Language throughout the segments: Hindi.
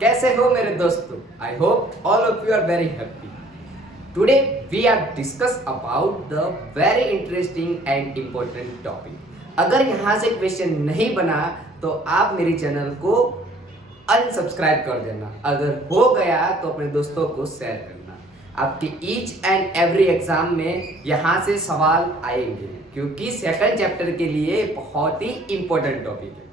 कैसे हो मेरे दोस्तों? I hope all of you are very happy. Today we are discuss about the very interesting and important topic. अगर यहाँ से क्वेश्चन नहीं बना तो आप मेरे चैनल को अनसब्सक्राइब कर देना. अगर हो गया तो अपने दोस्तों को शेयर करना. आपके ईच एंड एवरी एग्जाम में यहाँ से सवाल आएंगे क्योंकि सेकंड चैप्टर के लिए बहुत ही इम्पोर्टेंट टॉपिक है.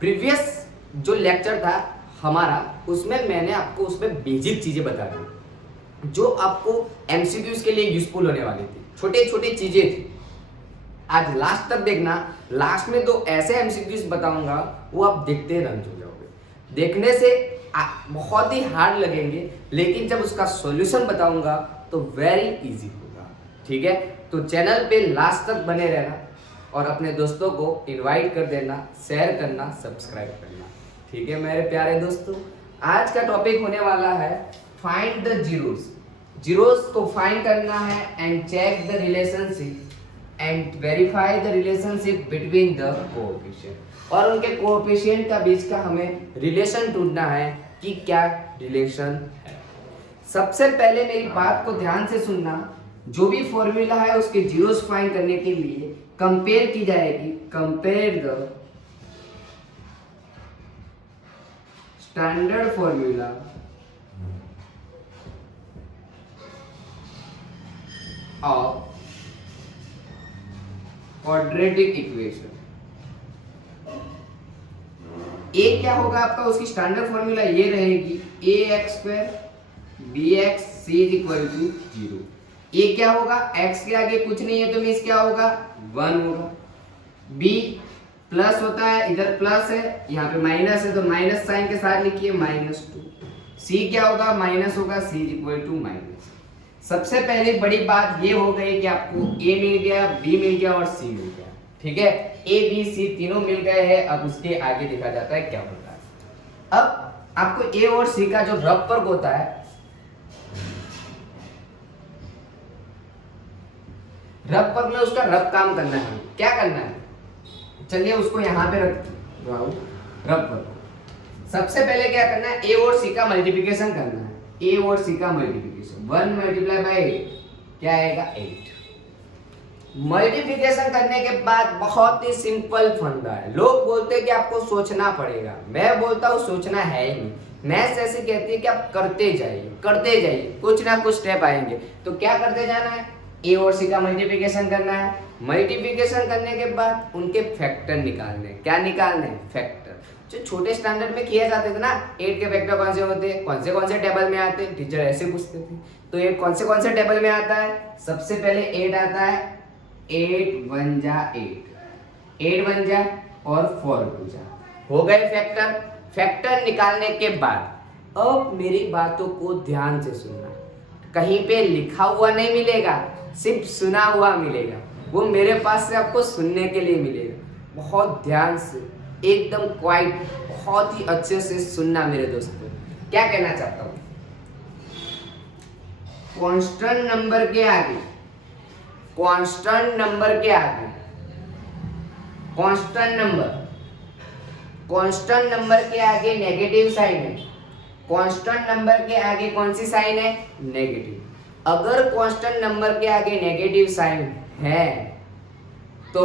प्रीवियस जो लेक्चर था हमारा उसमें मैंने आपको उसमें बेसिक चीजें बता दी जो आपको एमसीक्यूज के लिए यूजफुल होने वाली थी. छोटे छोटे चीजें थी. आज लास्ट तक देखना. लास्ट में तो ऐसे एमसीक्यूज बताऊंगा वो आप देखते रंज हो जाओगे. देखने से बहुत ही हार्ड लगेंगे लेकिन जब उसका सॉल्यूशन बताऊंगा तो वेरी इजी होगा. ठीक है, तो चैनल पे लास्ट तक बने रहना और अपने दोस्तों को इनवाइट कर देना, शेयर करना, सब्सक्राइब करना. ठीक है मेरे प्यारे दोस्तों, आज का टॉपिक होने वाला है फाइंड द जीरोस. जीरोस को फाइंड करना है and check the relationship and verify the relationship between the coefficient. और उनके कोएफिशिएंट का बीच का हमें रिलेशन ढूंढना है कि क्या रिलेशन है. सबसे पहले मेरी बात को ध्यान से सुनना. जो भी फॉर्मूला है उसके जीरोस फाइंड करने के लिए कंपेयर की जाएगी. Compare the standard formula of quadratic equation. A क्या होगा आपका? उसकी स्टैंडर्ड फॉर्मूला ये रहेगी A X square B X C is equal to 0. A क्या होगा? एक्स के आगे कुछ नहीं है तो मीन्स क्या होगा? 1 होगा. बी प्लस होता है, इधर प्लस है, यहाँ पे माइनस है तो माइनस साइन के साथ लिखिए -2. सी क्या होगा? माइनस होगा. सी इज इक्वल टू माइनस. सबसे पहले बड़ी बात ये हो गई कि आपको ए मिल गया, बी मिल गया और सी मिल गया. ठीक है, ए बी सी तीनों मिल गए हैं. अब उसके आगे देखा जाता है क्या होता है. अब आपको ए और सी का जो रफ वर्क होता है, रफ वर्क में उसका रफ काम करना है. क्या करना है? चलिए उसको यहाँ पे रख रफ वर्क. सबसे पहले क्या करना है? ए और सी का मल्टीप्लिकेशन करना है. ए और सी का मल्टीप्लिकेशन 1 मल्टीप्लाई बाय 8 क्या आएगा? 8. मल्टीप्लिकेशन करने के बाद बहुत ही सिंपल फंडा है. लोग बोलते हैं कि आपको सोचना पड़ेगा. मैं बोलता हूँ सोचना है ही नहीं. मैथ्स ऐसे कहती है कि आप करते जाइए, कुछ ना कुछ स्टेप आएंगे. तो क्या करते जाना है? ए और सी का मल्टीप्लिकेशन करना है. मल्टीप्लिकेशन करने के बाद उनके फैक्टर निकालने. क्या निकालने? फैक्टर. जो छोटे स्टैंडर्ड में किए जाते थे ना, 8 के फैक्टर कौन से होते हैं, कौन से टेबल में आते हैं, टीचर ऐसे पूछते थे. तो ये कौन से टेबल में आता है? सबसे पहले 8 आता है. 8 1 जा 8 1 जा और 4 2 जा. हो गए फैक्टर. फैक्टर निकालने के बाद अब मेरी बातों को ध्यान से सुनना. कहीं पे लिखा हुआ नहीं मिलेगा, सिर्फ सुना हुआ मिलेगा. वो मेरे पास से आपको सुनने के लिए मिलेगा. बहुत ध्यान से, एकदम क्वाइट, बहुत ही अच्छे से सुनना मेरे दोस्तों. क्या कहना चाहता हूँ? कांस्टेंट नंबर के आगे कांस्टेंट नंबर के आगे नेगेटिव साइन है. कांस्टेंट नंबर के आगे कौन सी साइन है? नेगेटिव. अगर कांस्टेंट नंबर के आगे नेगेटिव साइन है तो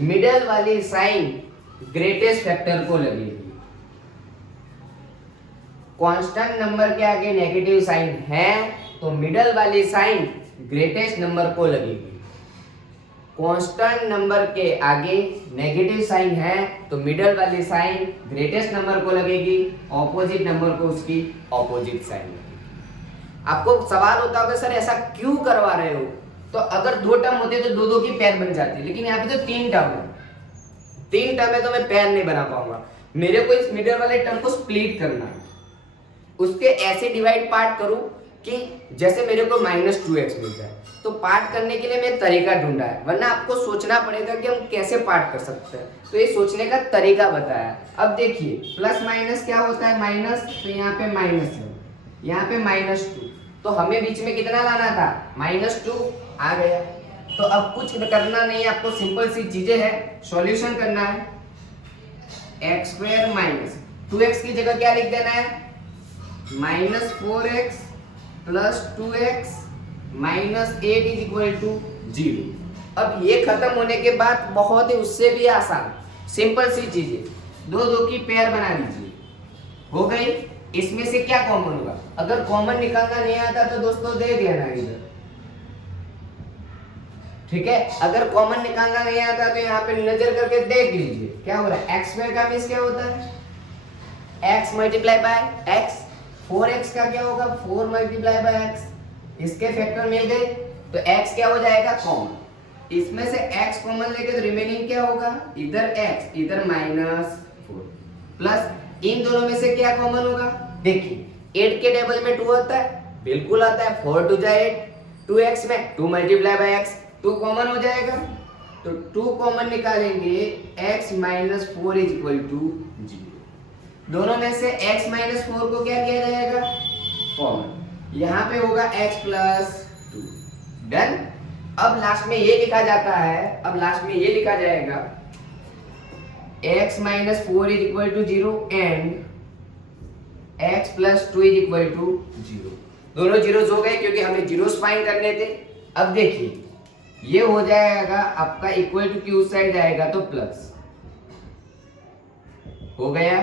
मिडल वाली साइन ग्रेटेस्ट फैक्टर को लगेगी. कांस्टेंट नंबर के आगे नेगेटिव साइन है तो मिडल वाली साइन ग्रेटेस्ट नंबर को लगेगी. कांस्टेंट नंबर के आगे नेगेटिव साइन है तो मिडल वाली साइन ग्रेटेस्ट नंबर को लगेगी. ऑपोजिट नंबर को उसकी ऑपोजिट साइन लगेगी. आपको सवाल होता होगा सर ऐसा क्यों करवा रहे हो? तो अगर 2 टर्म होते तो 2 की पेयर बन जाती, लेकिन यहाँ पे तो 3 टर्म है. 3 टर्म है तो मैं पेयर नहीं बना पाऊंगा. मेरे को इस मिडल वाले टर्म को स्प्लिट करना है. उसके ऐसे डिवाइड पार्ट करूं कि जैसे मेरे को -2x मिल जाए. तो पार्ट करने के लिए मैं तरीका ढूंढा है, वरना आपको सोचना पड़ेगा कि हम कैसे पार्ट कर सकते हैं. तो ये सोचने का तरीका बताया. अब देखिए प्लस माइनस क्या होता है? माइनस. तो यहाँ पे माइनस है, यहाँ पे -2. तो हमें बीच में कितना लाना था? -2 आ गया. तो अब कुछ करना नहीं है आपको, सिंपल सी चीजें हैं. सॉल्यूशन करना है. x² 2x की जगह क्या लिख देना है, -4x plus 2x minus 8 is equal to 0। अब ये खत्म होने के बाद बहुत ही उससे भी आसान सिंपल सी चीजें, दो दो की पेयर बना लीजिए, हो गई। इसमें से क्या कॉमन होगा, अगर कॉमन निकालना नहीं आता तो दोस्तों देख लेना इधर, ठीक है। अगर कॉमन निकालना नहीं आता तो यहाँ पे नजर करके देख लीजिए क्या हो रहा है। एक्स स्क्वायर का मीन्स क्या होता है, x multiply by x। 4x का क्या होगा, 4 मल्टीप्लाई बाय x। इसके फैक्टर मिल गए तो x क्या हो जाएगा, कॉमन। इसमें से x कॉमन लेके तो रिमेनिंग क्या होगा, इधर x इधर -4 प्लस इन दोनों में से क्या कॉमन होगा, देखिए 8 के टेबल में 2 आता है, बिल्कुल आता है। 4 2 जा 8, 2x में 2 मल्टीप्लाई बाय x, 2 कॉमन हो जाएगा तो 2 कॉमन निकालेंगे, x -4 इज इक्वल टू 0। दोनों में से x -4 को क्या किया जाएगा, कॉमन। यहाँ पे होगा x प्लस 2, डन। अब लास्ट में ये लिखा जाता है, अब लास्ट में ये लिखा जाएगा x -4 is equal to 0 and x plus 2 is equal to 0। दोनों जीरोस हो गए क्योंकि हमें जीरोस फाइंड करने थे। अब देखिए ये हो जाएगा आपका इक्वल टू की उस साइड जाएगा तो प्लस हो गया,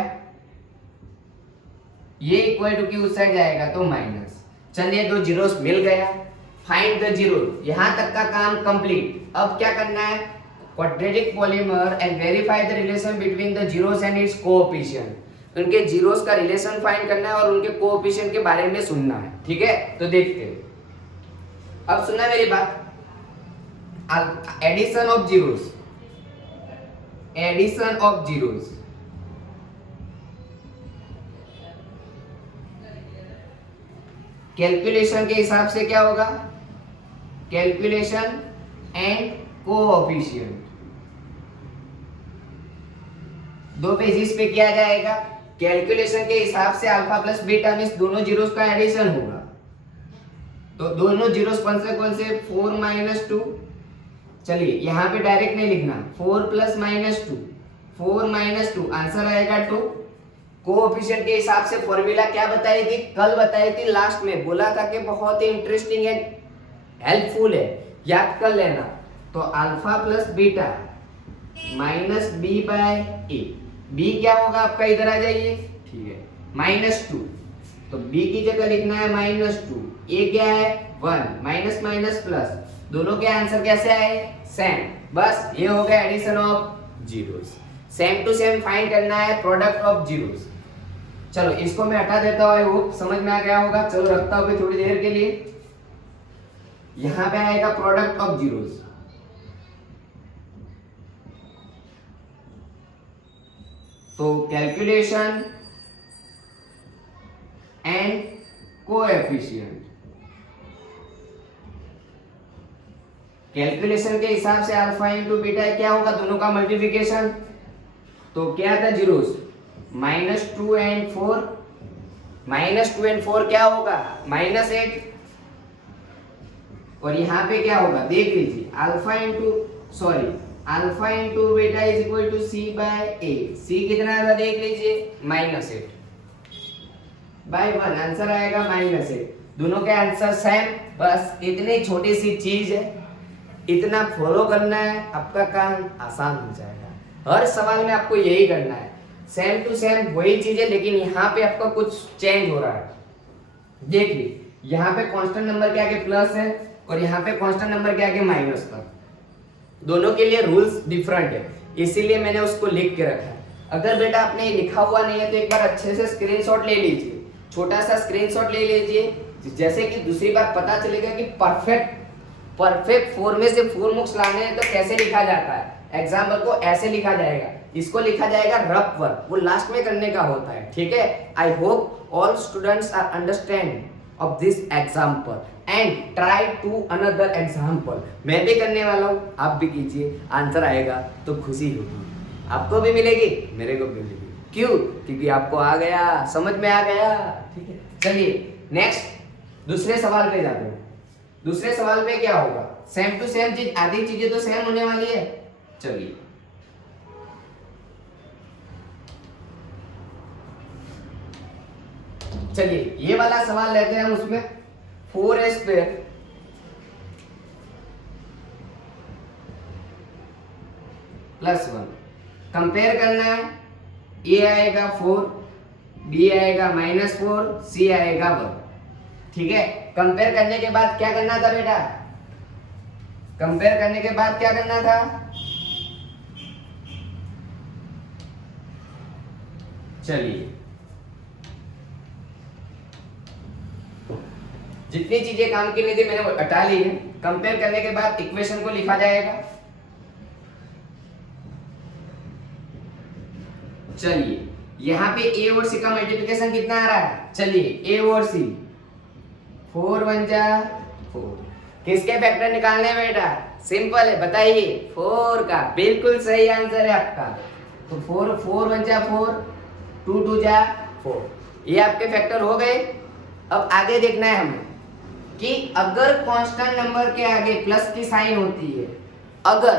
ये इक्वल टू की उस साइड जाएगा तो माइनस। चलिए दो जीरोस मिल गया, फाइंड द जीरो, यहां तक का काम कंप्लीट। अब क्या करना है, quadratic polymer and verify the relation between the zeros and it's coefficient. उनके जीरोस का रिलेशन फाइंड करना है और उनके कोएफिशिएंट के बारे में सुनना है, ठीक है। तो देखते हैं, अब सुनना मेरी बात। Addition of zeros, addition of zeros, calculation के हिसाब से क्या होगा, कैलकुलेशन एंड कोएफिशिएंट दो पेजेस पे किया जाएगा। कैलकुलेशन के हिसाब से अल्फा प्लस बीटा मींस दोनों जीरोस का एडिशन होगा, तो दोनों जीरोस कौन से 4 माइनस 2। चलिए यहाँ पे डायरेक्ट नहीं लिखना, 4 प्लस माइनस 2, 4 माइनस 2 आंसर आएगा 2। कोएफिशिएंट के हिसाब से फॉर्मूला क्या बताई थी, कल बताई थी, लास्ट में बोला था कि बहुत ही इंटरेस्टिंग एंड हेल्पफुल है, याद कर लेना। तो alpha plus beta minus B by A, B क्या होगा आपका, इधर आ जाइए, ठीक है, -2, तो बी की जगह लिखना है -2, ए क्या है 1, माइनस माइनस प्लस, दोनों के आंसर कैसे आए, सेम। बस ये हो गया addition of zeros. Same to same find करना है प्रोडक्ट ऑफ जीरोस। चलो इसको मैं हटा देता हूँ, वो समझ में आ गया होगा। चलो रखता हूँ थोड़ी देर के लिए। यहां पे आएगा प्रोडक्ट ऑफ जीरोस, तो कैलकुलेशन एंड कोएफिशिएंट। कैलकुलेशन के हिसाब से अल्फा इंटू बीटा क्या होगा, दोनों का मल्टीप्लिकेशन, तो क्या था जीरोस, -2 एंड 4, -2 एंड 4 क्या होगा, -8। और यहाँ पे क्या होगा देख लीजिए, alpha into beta is equal to C by A. C कितना था देख लीजिए, -8 बाय 1, आंसर आएगा -8। दोनों के आंसर सेम। बस इतनी छोटी सी चीज है, इतना फॉलो करना है, आपका काम आसान हो जाएगा। हर सवाल में आपको यही करना है, सेम टू सेम वही चीज है, लेकिन यहाँ पे आपका कुछ चेंज हो रहा है। देखिए यहाँ पे कांस्टेंट नंबर के आगे प्लस है और यहाँ पे कांस्टेंट नंबर के आगे माइनस था, दोनों के लिए रूल्स डिफरेंट है, इसीलिए मैंने उसको लिख के रखा है। अगर बेटा आपने लिखा हुआ नहीं है तो एक बार अच्छे से स्क्रीनशॉट ले लीजिए, छोटा सा स्क्रीनशॉट ले लीजिए, जैसे कि दूसरी बार पता चलेगा कि परफेक्ट फॉर्म में से फॉर्मूल्स लाने हैं तो कैसे लिखा जाता है। एग्जाम्पल को ऐसे लिखा जाएगा, इसको लिखा जाएगा रफ वर्क, वो लास्ट में करने का होता है, ठीक है। I hope all students are understand of this example and try to another example. मैं भी करने वाला हूँ, आप भी कीजिए, आंसर आएगा तो खुशी होगी, आपको भी मिलेगी, मेरे को भी मिलेगी। क्यों, क्योंकि आपको आ गया, समझ में आ गया, ठीक है। चलिए नेक्स्ट दूसरे सवाल पे जाते हैं। दूसरे सवाल पे क्या होगा, सेम टू सेम चीज, आधी चीजें तो सेम होने वाली है। चलिए चलिए ये वाला सवाल लेते हैं हम, उसमें 4a² प्लस 1 कंपेयर करना है। ए आएगा 4, बी आएगा -4, सी आएगा 1। ठीक है, कंपेयर करने के बाद क्या करना था बेटा? कंपेयर करने के बाद क्या करना था? चलिए जितनी चीजें काम की नहीं थी मैंने वो हटा ली है। कंपेयर करने के बाद इक्वेशन को लिखा जाएगा। चलिए यहां पे ए और सी का मल्टीप्लिकेशन कितना आ रहा है? चलिए ए और सी 4 1 जा 4। किसके फैक्टर निकालने हैं बेटा? सिंपल है, बताइए। 4 का। बिल्कुल सही आंसर है आपका। तो 4 1 जा 4, 2 2 जा 4। ये आपके फैक्टर हो गए। अब आगे देखना है हमें कि अगर कांस्टेंट नंबर के आगे प्लस की साइन होती है, अगर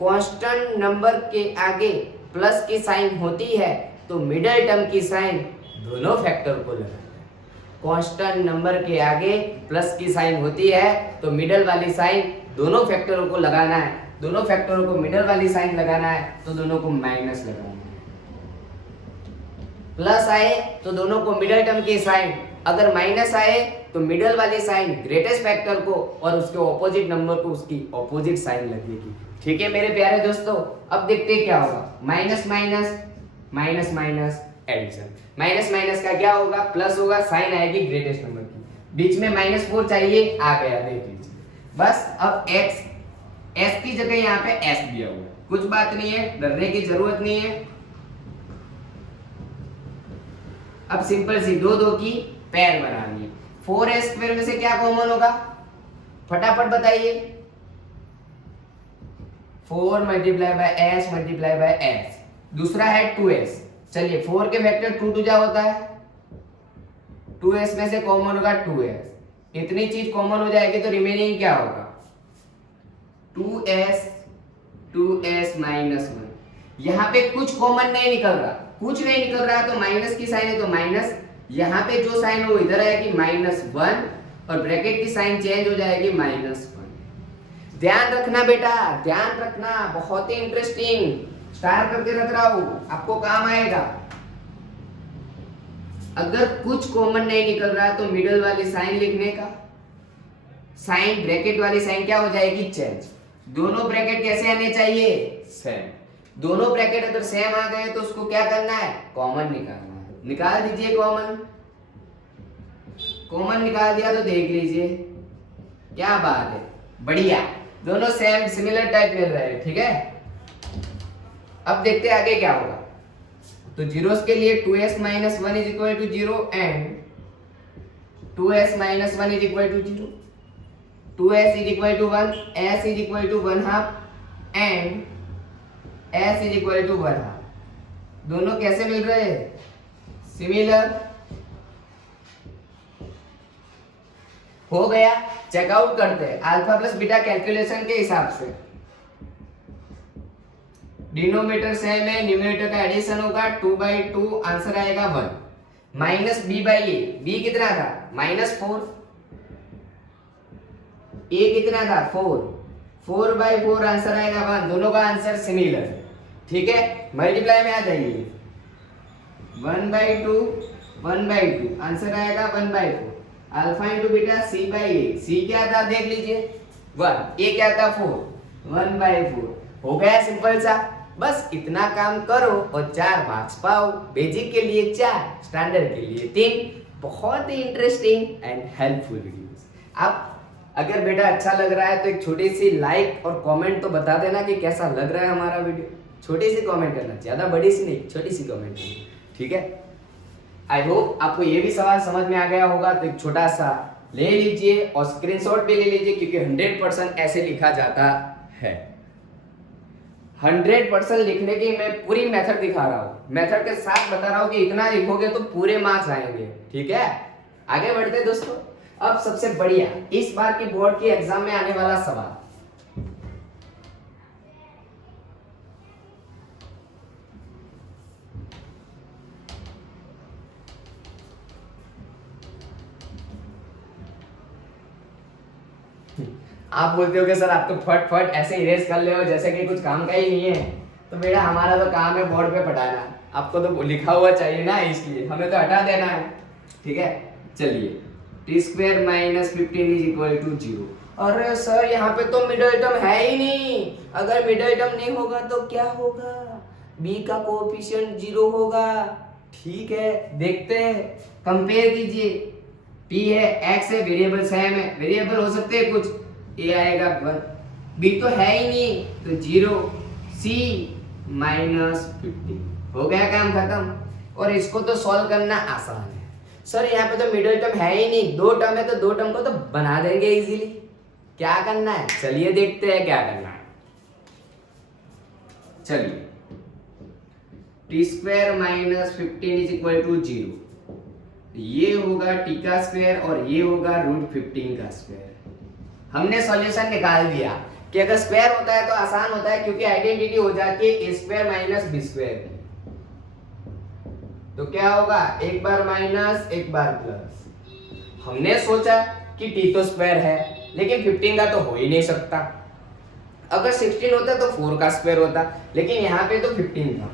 कांस्टेंट नंबर के आगे प्लस की साइन होती है तो मिडिल टर्म की साइन दोनों फैक्टर को लगाना है। कांस्टेंट नंबर के आगे प्लस की साइन होती है तो मिडिल वाली साइन दोनों फैक्टरों को लगाना है। दोनों फैक्टरों को मिडिल वाली साइन लगाना है तो दोनों को माइनस लगाना है। प्लस आए तो दोनों को मिडिल टर्म की साइन, अगर माइनस आए तो मिडिल वाली साइन ग्रेटेस्ट फैक्टर को और उसके ऑपोजिट नंबर को उसकी ऑपोजिट साइन लगेगी। ठीक है मेरे प्यारे दोस्तों, अब देखते हैं क्या होगा। Minus minus minus minus addition, minus minus का क्या होगा? प्लस होगा, साइन आएगी ग्रेटेस्ट नंबर की। बीच में -4 चाहिए, आ गया, देख लीजिए। बस अब x, s की जगह यहाँ पे s दिया हुआ है, कुछ बात नहीं है, डरने की जरूरत नहीं है। अब सिंपल सी दो की पैर बनानी है। 4a² में से क्या कॉमन होगा? फटाफट बताइए। 4 multiply by s multiply by s, दूसरा है 2s। चलिए 4 के फैक्टर 2 2 जा होता है, 2s में से कॉमन होगा 2s। इतनी चीज कॉमन हो जाएगी तो रिमेनिंग क्या होगा? 2s -1। यहाँ पे कुछ कॉमन नहीं निकल रहा, कुछ नहीं निकल रहा तो माइनस की साइन है तो माइनस, यहाँ पे जो साइन है वो इधर आएगी -1 और ब्रैकेट की साइन चेंज हो जाएगी -1। ध्यान रखना बेटा, ध्यान रखना, बहुत ही इंटरेस्टिंग, स्टार करके रख रहा हूं, आपको काम आएगा। अगर कुछ कॉमन नहीं निकल रहा तो मिडिल वाली साइन लिखने का, साइन ब्रैकेट वाली साइन क्या हो जाएगी? चेंज। दोनों ब्रैकेट कैसे आने चाहिए? सेम। दोनों ब्रैकेट अगर सेम आ गए तो उसको क्या करना है? कॉमन निकालना है। निकाल दीजिए कॉमन। कॉमन निकाल दिया तो देख लीजिए, क्या बात है, बढ़िया, दोनों सेम सिमिलर टाइप मिल रहे हैं। ठीक है, अब देखते हैं आगे क्या होगा। तो जीरोस के लिए 2s - 1 = 0 and 2s - 1 = 0, 2s = 1, s = 1/2 and s = 1/2। दोनों कैसे मिल रहे हैं? सिमिलर। हो गया, चेकआउट करते हैं अल्फा प्लस बीटा कैलकुलेशन के हिसाब से। डिनोमिनेटर सेम है, न्यूमरेटर का एडिशन होगा, 2/2 आंसर आएगा 1। माइनस b/a, b कितना था? -4, a कितना था? 4, 4/4 आंसर आएगा 1। दोनों का आंसर सिमिलर है। ठीक है, मल्टीप्लाई में आ जाइए, 1/2 1/2 आंसर आएगा 1/4। Alpha into beta c/a, c क्या था देख लीजिए 1, a क्या था 4, 1/4। हो गया सिंपल सा। बस इतना काम करो और 4 मार्क्स पाओ। बेसिक के लिए 4, स्टैंडर्ड के लिए 3। बहुत ही इंटरेस्टिंग एंड हेल्पफुल वीडियोस। आप अगर बेटा अच्छा लग रहा है तो एक छोटी सी लाइक और कमेंट तो बता देना कि कैसा लग रहा है हमारा वीडियो। छोटी सी कमेंट करना, ज्यादा बड़ी सी नहीं, छोटी सी कमेंट करना। ठीक है, आई होप आपको ये भी सवाल समझ में आ गया होगा। तो एक छोटा सा ले लीजिए और स्क्रीनशॉट भी ले लीजिए, क्योंकि 100% ऐसे लिखा जाता है। 100% लिखने की मैं पूरी मेथड दिखा रहा हूँ, मेथड के साथ बता रहा हूँ कि इतना लिखोगे तो पूरे मार्क्स आएंगे। ठीक है, आगे बढ़ते हैं दोस्तों। अब सबसे बढ़िया इस बार की बोर्ड की एग्जाम में आने वाला सवाल, आप बोलते हो कि सर आप तो फट फट ऐसे इरेज कर ले हो जैसे कि कुछ काम का ही नहीं है। तो बेटा हमारा तो काम है बोर्ड पे पढ़ाना, आपको तो लिखा हुआ चाहिए ना, इसलिए हमें तो हटा देना है। ठीक है, चलिए T square minus 15 is equal to 0। अरे सर यहाँ पे तो मिडिल टर्म है ही नहीं, अगर मिडिल टर्म नहीं होगा तो क्या होगा, b का कोएफिशिएंट 0 होगा। ठीक है, देखते हैं, कंपेयर कीजिए। p है, x है, वेरिएबल सेम है, वेरिएबल हो सकते हैं कुछ, a आएगा 1, b तो है ही नहीं तो 0, c माइनस 15। हो गया काम खत्म। और इसको तो सॉल्व करना आसान है। सर यहाँ पे तो मिडिल टर्म है ही नहीं, दो टर्म है तो दो टर्म को तो बना देंगे इजीली। क्या करना है, चलिए देखते हैं क्या करना है। चलिए T square minus 15 is equal to 0, ये होगा टी का स्क्वायर और ये होगा √15 का स्क्वायर। हमने सॉल्यूशन निकाल दिया कि अगर स्क्वायर होता है तो आसान होता है, क्योंकि आइडेंटिटी हो जाती है ए स्क्वायर माइनस बी स्क्वायर। तो क्या होगा, एक बार माइनस एक बार प्लस। हमने सोचा कि टी तो स्क्वायर है, लेकिन 15 का तो हो ही नहीं सकता। अगर 16 होता तो 4 का स्क्वायर होता, लेकिन यहाँ पे तो 15 था,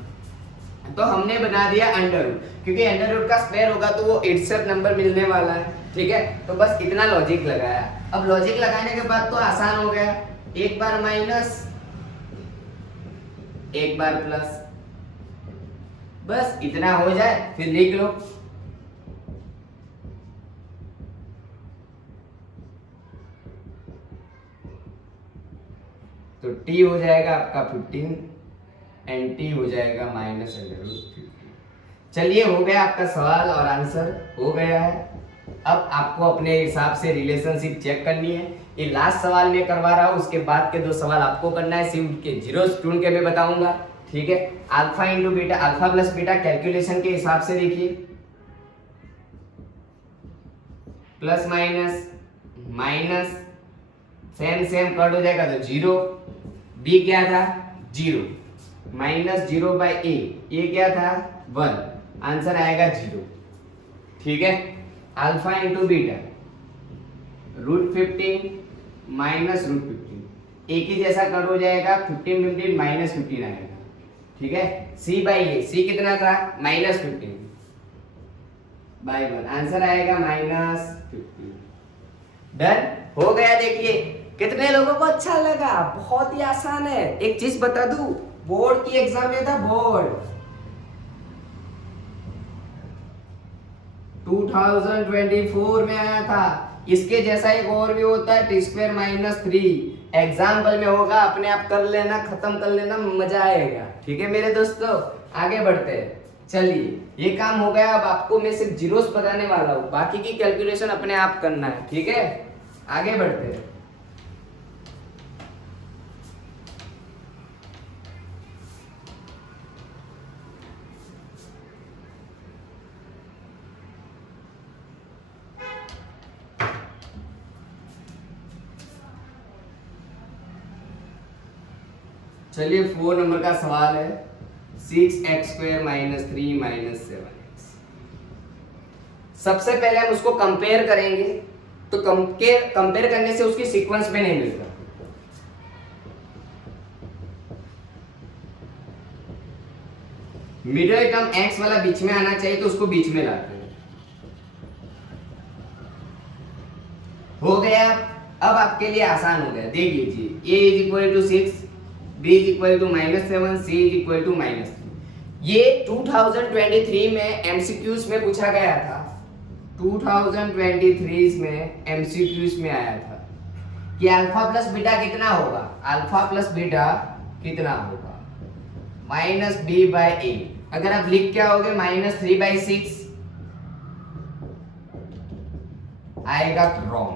तो हमने बना दिया अंडर रूट, क्योंकि अंडर रूट का स्क्वायर होगा तो वो इटसेल्फ नंबर मिलने वाला है। ठीक है, तो बस इतना लॉजिक लगाया। अब लॉजिक लगाने के बाद तो आसान हो गया, एक बार माइनस एक बार प्लस, बस इतना हो जाए फिर लिख लो। तो t हो जाएगा आपका 15 एंड t हो जाएगा माइनस अंडर रूट 15। चलिए हो गया आपका सवाल और आंसर हो गया है। अब आपको अपने हिसाब से रिलेशनशिप चेक करनी है। ये लास्ट सवाल मैं करवा रहा हूँ, उसके बाद के दो सवाल आपको करना है, सिर्फ के जीरोस ढूंढ के मैं बताऊंगा। ठीक है, alpha into beta, alpha plus beta calculation के हिसाब से लिखिए, plus minus minus same same cut हो जाएगा तो 0, b क्या था 0, माइनस 0 बाई ए क्या था 1, आंसर आएगा 0। ठीक है, अल्फा इंटू बीटा √15 माइनस √15, एक ही जैसा कट हो जाएगा, 15 15 माइनस 15 आएगा। ठीक है, c बाई ए, c कितना था माइनस 15 बाई 1, आंसर आएगा माइनस 15। डन हो गया। देखिए कितने लोगों को अच्छा लगा, बहुत ही आसान है। एक चीज बता दूं, बोर्ड की एग्जाम में था, बोर्ड 2024 में आया था। इसके जैसा एक और भी होता है टी स्क्वायर माइनस 3, एग्जाम्पल में होगा, अपने आप कर लेना, खत्म कर लेना, मजा आएगा। ठीक है मेरे दोस्तों, आगे बढ़ते हैं। चलिए ये काम हो गया। अब आपको मैं सिर्फ जीरोस बताने वाला हूँ, बाकी की कैलकुलेशन अपने आप करना है। ठीक है, आगे बढ़ते हैं। चलिए 4 नंबर का सवाल है, 6x² माइनस 3 माइनस 7x। सबसे पहले हम उसको कंपेयर करेंगे, तो कंपेयर करने से उसकी सीक्वेंस में नहीं मिलता। मिडिल टर्म x वाला बीच में आना चाहिए, तो उसको बीच में लाते हैं। हो गया। अब आपके लिए आसान हो गया, देख लीजिए, a is equal to 6, b is equal to -7, c is equal to -3। ये 2023 में एमसीक्यूज में पूछा गया था, 2023 में एमसीक्यूज में आया था कि अल्फा प्लस बीटा कितना होगा, अल्फा प्लस बीटा कितना होगा, -b बाई a। अगर आप लिख क्या होगे, -3/6 आएगा रॉन्ग,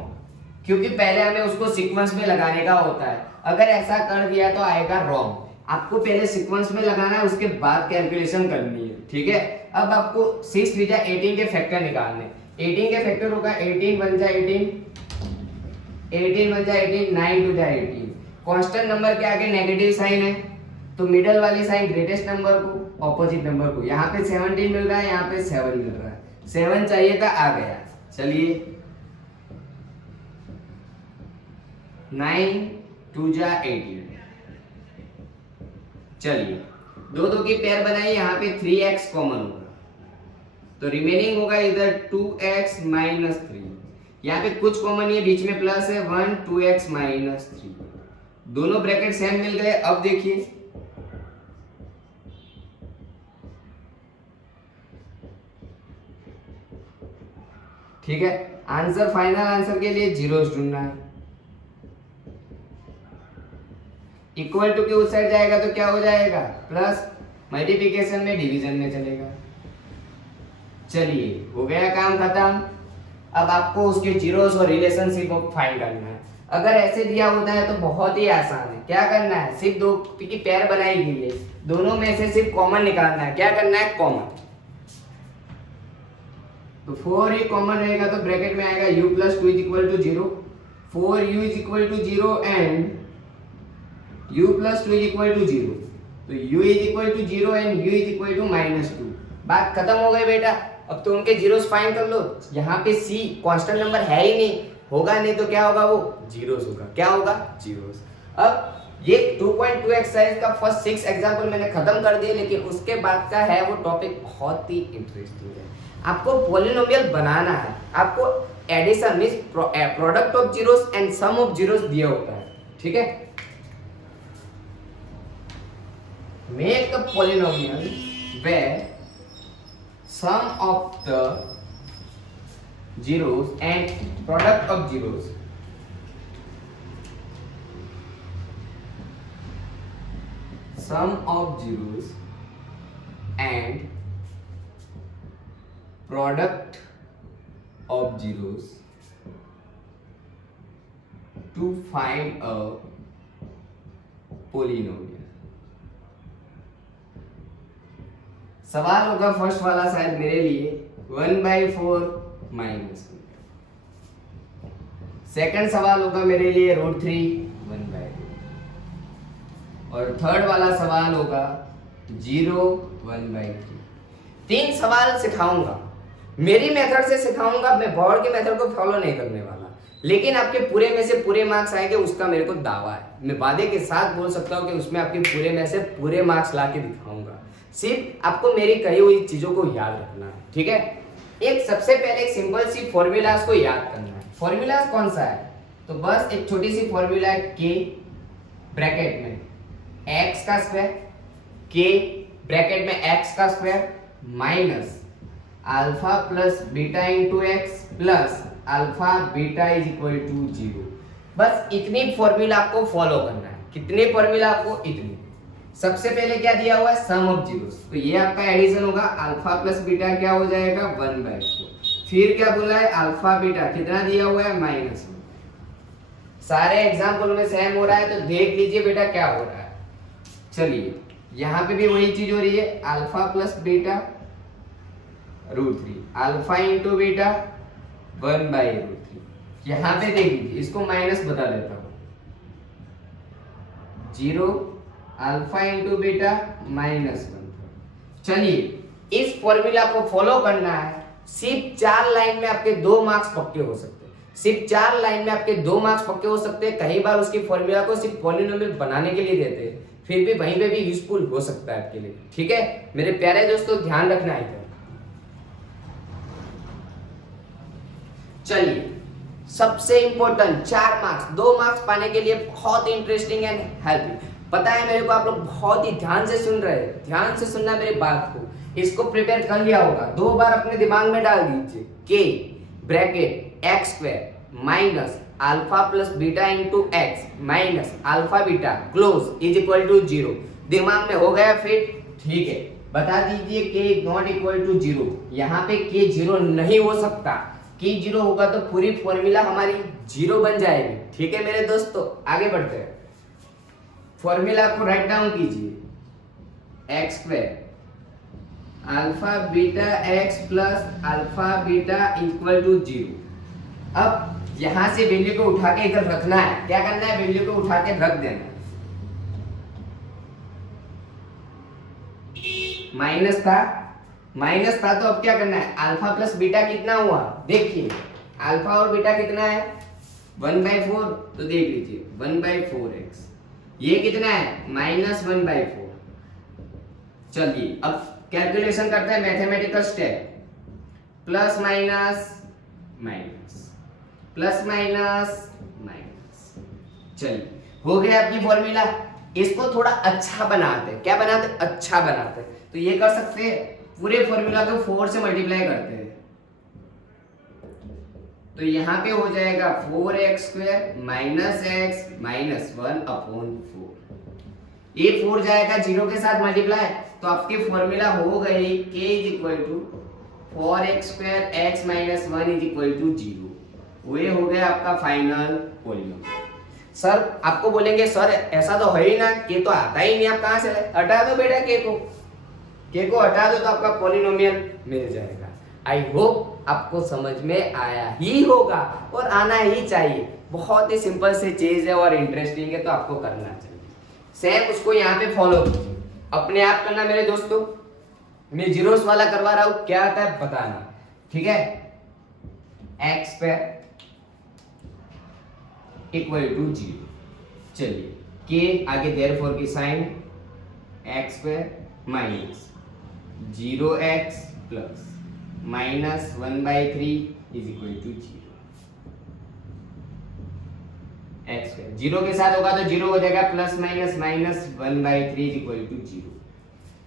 क्योंकि पहले हमें उसको सीक्वेंस में लगाने का होता है। अगर ऐसा कर दिया तो आएगा रॉन्ग। आपको पहले सीक्वेंस में लगाना है, उसके बाद कैलकुलेशन करनी है। ठीक है, अब आपको 6 3 18 के फैक्टर निकालने। 18 के फैक्टर होगा 18 1 जा 18, 18 1 जा 18, 9 2 जा 18। कांस्टेंट नंबर के आगे नेगेटिव साइन है, तो मिडल वाली साइन ग्रेटेस्ट नंबर को, ऑपोजिट नंबर को। यहाँ पे 17 मिल रहा है, यहाँ पे 7 मिल रहा है, 7 चाहिए था, आ गया। चलिए 9 2 जा 18। चलिए दो दो की पेयर बनाई, यहाँ पे 3x कॉमन होगा तो रिमेनिंग होगा इधर 2x माइनस 3। यहाँ पे कुछ कॉमन है, बीच में प्लस है 1 2x माइनस 3, दोनों ब्रैकेट सेम मिल गए। अब देखिए ठीक है, आंसर फाइनल आंसर के लिए जीरोस ढूंढना है। इक्वल टू के उस साइड जाएगा तो क्या हो जाएगा प्लस, मल्टीप्लिकेशन में डिवीजन में चलेगा। चलिए हो गया काम खत्म। अब आपको उसके जीरोस और रिलेशनशिप को फाइंड करना है। अगर ऐसे दिया होता है तो बहुत ही आसान है। क्या करना है, सिर्फ दो की पेयर बनाई गई है, दोनों में से सिर्फ कॉमन निकालना है। क्या करना है, कॉमन। तो 4 ही कॉमन रहेगा तो ब्रैकेट में आएगा u plus 2 is equal to 0, 4u is equal to 0 and u plus 2 is equal to 0। तो u is equal to 0 and u is equal to -2। बात खत्म हो गई बेटा। अब तो उनके जीरोस फाइंड कर लो। यहाँ पे c कांस्टेंट नंबर है ही नहीं, होगा नहीं तो क्या होगा, वो जीरोस होगा। क्या होगा, जीरोस। अब ये 2.2 एक्सरसाइज का फर्स्ट 6 एग्जांपल मैंने खत्म कर दिए, लेकिन उसके बाद का है वो टॉपिक बहुत ही इंटरेस्टिंग है। आपको पॉलिनोमियल बनाना है, आपको addition means product of zeros and sum of zeros दिया होता है। ठीक है, make a polynomial where sum of the zeros and product of zeros sum of zeros and product of zeros to find a polynomial। सवाल होगा फर्स्ट वाला शायद मेरे लिए 1/4 माइनस, सेकंड सवाल होगा मेरे लिए √3 1/2, और थर्ड वाला सवाल होगा 0 1/3। 3 सवाल सिखाऊंगा, मेरी मेथड से सिखाऊंगा, मैं बोर्ड के मेथड को फॉलो नहीं करने वाला, लेकिन आपके पूरे में से पूरे मार्क्स आएंगे उसका मेरे को दावा है। मैं वादे के साथ बोल सकता हूँ कि उसमें आपके पूरे में से पूरे मार्क्स ला के दिखाऊंगा। सिर्फ आपको मेरी कही हुई चीजों को याद रखना है। ठीक है, एक सबसे पहले एक सिंपल सी फॉर्मूलाज को याद करना है। फॉर्मूलाज कौन सा है, तो बस एक छोटी सी फॉर्मूला है के ब्रैकेट में x का स्क्वायर, के ब्रैकेट में x का square minus alpha plus beta into x plus alpha beta is equal to 0। बस इतनी फॉर्मूला आपको फॉलो करना है। कितनी फॉर्मूला आपको, इतनी। सबसे पहले क्या दिया हुआ है, सम ऑफ जीरोस, तो ये आपका एडिशन होगा, अल्फा प्लस बीटा क्या हो जाएगा 1/4। फिर क्या बोला है, अल्फा बीटा कितना दिया हुआ है -1। सारे एग्जांपल में सेम हो रहा है तो देख लीजिए बेटा क्या हो रहा है। चलिए यहाँ पे भी वही चीज हो रही है, alpha plus beta √3, alpha into beta 1/√3। यहाँ पे देख लीजिए, इसको माइनस बता देता हूँ, 0 अल्फा इंटू बीटा -1। चलिए इस फॉर्मूला को फॉलो करना है। सिर्फ 4 लाइन में आपके 2 मार्क्स पक्के हो सकते हैं, सिर्फ 4 लाइन में आपके 2 मार्क्स पक्के हो सकते हैं। कई बार उसकी फॉर्मूला को सिर्फ पॉलिनोमियल बनाने के लिए देते हैं, फिर भी वहीं पे भी यूजफुल हो सकता है आपके लिए। ठीक है मेरे प्यारे दोस्तों, ध्यान रखना है। चलिए सबसे इंपॉर्टेंट 4 मार्क्स, 2 मार्क्स पाने के लिए बहुत ही इंटरेस्टिंग एंड हेल्पफुल। पता है मेरे को आप लोग बहुत ही ध्यान से सुन रहे हैं, ध्यान से सुनना मेरी बात को। इसको प्रिपेयर कर लिया होगा, 2 बार अपने दिमाग में डाल दीजिए, K bracket x square minus alpha plus beta into x minus alpha beta close is equal to 0। दिमाग में हो गया फिट? ठीक है, बता दीजिए के नॉट इक्वल टू 0। यहाँ पे के 0 नहीं हो सकता, के 0 होगा तो पूरी फॉर्मूला हमारी 0 बन जाएगी। ठीक है मेरे दोस्तों, आगे बढ़ते हैं। फॉर्मूला को राइट डाउन कीजिए, x square alpha beta x plus alpha beta equal to 0। अब यहां से वैल्यू को उठा के इधर रखना है। क्या करना है, वैल्यू को उठा के रख देना। माइनस था तो अब क्या करना है, अल्फा प्लस बीटा कितना हुआ, देखिए अल्फा और बीटा कितना है 1/4 तो देख लीजिए 1/4x, ये कितना है -1/4। चलिए अब कैलकुलेशन करते हैं, mathematical step, plus minus minus plus minus minus. चलिए हो गया आपकी फॉर्मूला। इसको थोड़ा अच्छा बनाते हैं, क्या बनाते हैं, अच्छा बनाते हैं। तो ये कर सकते हैं, पूरे फॉर्मूला को 4 से मल्टीप्लाई करते हैं, तो यहाँ पे हो जाएगा 4x² माइनस x माइनस 1/4। ये 4 जाएगा 0 के साथ मल्टीप्लाई, तो आपकी फॉर्मूला हो गई k = 4x² x माइनस 1 = 0। ये हो गया आपका फाइनल पॉलीनोमियल। सर आपको बोलेंगे सर ऐसा तो है ही ना, के तो आता ही नहीं, आप कहाँ से लाए? हटा दो बेटा के को हटा दो तो आपका पॉलीनोमियल मिल जाएगा। आई होप आपको समझ में आया ही होगा और आना ही चाहिए। बहुत ही सिंपल से चीज है और इंटरेस्टिंग है, तो आपको करना चाहिए। सेम उसको यहाँ पे फॉलो कीजिए, अपने आप करना मेरे दोस्तों। मैं जीरोस वाला करवा रहा हूँ, क्या आता है बताना, ठीक है। x² = 0। चलिए के आगे देयरफॉर की sign, x² minus 0x plus minus 1/3 = 0। x² 0 के साथ होगा तो 0 हो जाएगा, प्लस माइनस माइनस 1/3 = 0।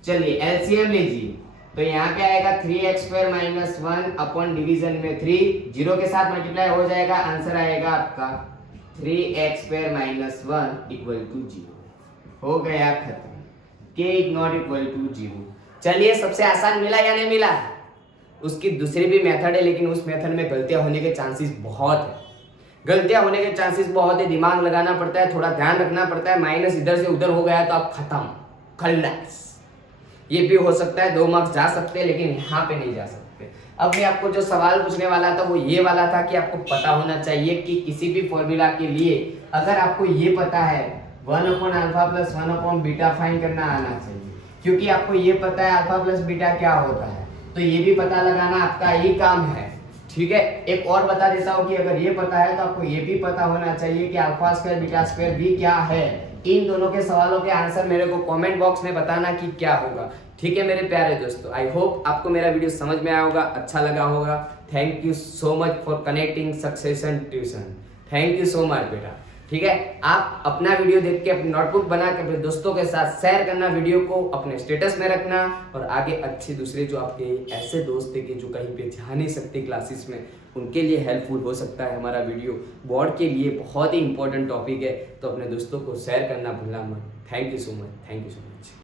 चलिए एलसीएम लीजिए, तो यहाँ पे आएगा 3x² माइनस 1 अपॉन डिवीजन में 3, 0 के साथ मल्टीप्लाई हो जाएगा, आंसर आएगा आपका 3x² माइनस 1 = 0। हो गया खत्म, k ≠ 0। चलिए सबसे आसान मिला या नहीं मिला? उसकी दूसरी भी मेथड है, लेकिन उस मेथड में गलतियां होने के चांसेस बहुत है। गलतियां होने के चांसेस बहुत है, दिमाग लगाना पड़ता है, थोड़ा ध्यान रखना पड़ता है। माइनस इधर से उधर हो गया तो आप खत्म, खल्लास। ये भी हो सकता है 2 मार्क्स जा सकते हैं, लेकिन यहाँ पे नहीं जा सकते। अब मैं आपको जो सवाल पूछने वाला था वो ये वाला था कि आपको पता होना चाहिए कि किसी भी फॉर्मूला के लिए अगर आपको ये पता है 1/α + 1/β फाइंड करना आना चाहिए, क्योंकि आपको ये पता है अल्फा प्लस बीटा क्या होता है, तो ये भी पता लगाना आपका ही काम है, ठीक है। एक और बता देता हूँ कि अगर ये पता है तो आपको ये भी पता होना चाहिए कि α² β² भी क्या है। इन दोनों के सवालों के आंसर मेरे को कमेंट बॉक्स में बताना कि क्या होगा, ठीक है मेरे प्यारे दोस्तों। आई होप आपको मेरा वीडियो समझ में आया होगा, अच्छा लगा होगा। Thank you so much for connecting succession tuition. Thank you so much बेटा, ठीक है। आप अपना वीडियो देख के अपनी नोटबुक बना के अपने दोस्तों के साथ शेयर करना, वीडियो को अपने स्टेटस में रखना, और आगे अच्छे दूसरे जो आपके ऐसे दोस्त है कि जो कहीं पे जा नहीं सकते क्लासेस में, उनके लिए हेल्पफुल हो सकता है हमारा वीडियो। बोर्ड के लिए बहुत ही इंपॉर्टेंट टॉपिक है, तो अपने दोस्तों को शेयर करना भूलना मत। Thank you so much, thank you so much.